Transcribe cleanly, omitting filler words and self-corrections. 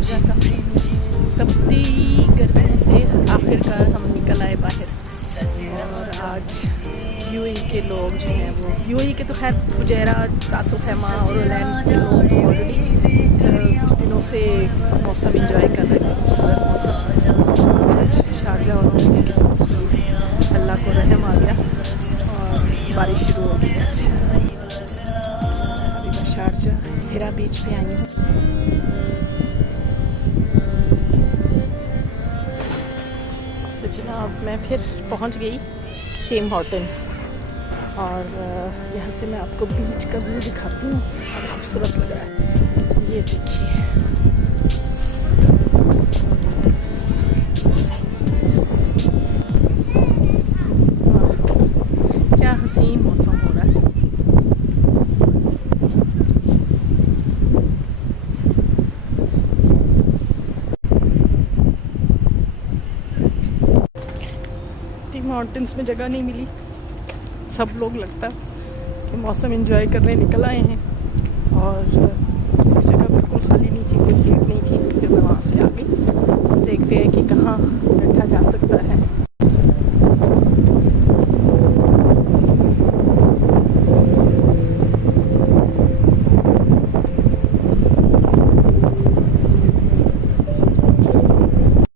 Sharjah का। तपती गर्मी से आखिरकार हम निकल आए बाहर। और आज यूएई के लोग जो हैं वो यूएई के तो खैर फुजैरा, रासो खैमा और ओलैंड के लोग तो ऑलरेडी कुछ दिनों से मौसम इंजॉय कर रहे थे, खूबसूरत मौसम। आज शारजा वालों ने किस्मत अल्लाह को रहम आ गया और बारिश शुरू हो गई आज। अभी मैं शारजा हिरा बीच पे आई हूँ। तो जनाब मैं फिर पहुँच गई टिम हॉर्टन्स और यहाँ से मैं आपको बीच का व्यू दिखाती हूँ। बड़ा खूबसूरत लग रहा है, ये देखिए। क्या हसीन मौसम हो रहा है। टिम माउंटेन्स में जगह नहीं मिली, सब लोग लगता कि मौसम एंजॉय करने निकल आए हैं और कोई जगह बिल्कुल खाली नहीं थी, कोई सीट नहीं थी। फिर मैं वहाँ से आ गई। देखते हैं कि कहाँ बैठा जा सकता है।